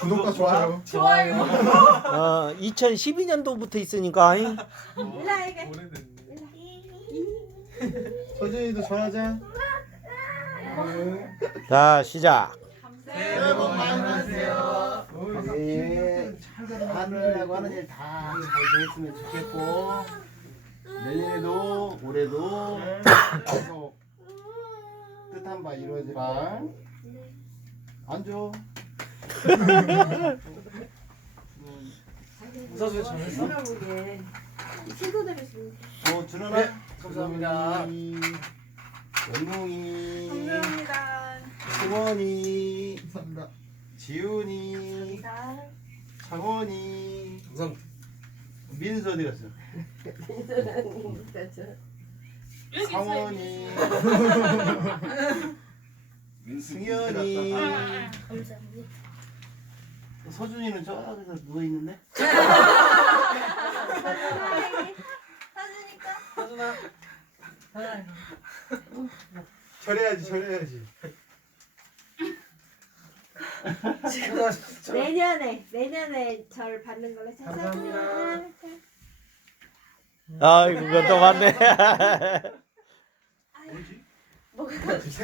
구독과 좋아요. 좋아요. 어, 2012년도부터 있으니까 잉? 일라 이게. 오래됐네. 서준이도 전화자. 자 시작 새해 복 많이 받으세요. 네, 하느라고 하는 일 다 잘 됐으면 좋겠고 내년에도 올해도 계속 뜻한 바 이루어지라 앉아 웃어주세요, 잘했어. 친구들이 지금. 어 준원아 네, 감사합니다. 영웅이 감사합니다. 승원이 감사합니다. 지훈이 창원이 감사합니다. 민수 어디 갔어? 상원이 승현이 서준이는 저기서 누워 있는데? 서준아. 절해야지, 절해야지. 내년에 내년에 절 받는 걸로 감사합니다. 아이고 그것도 맞네 뭐가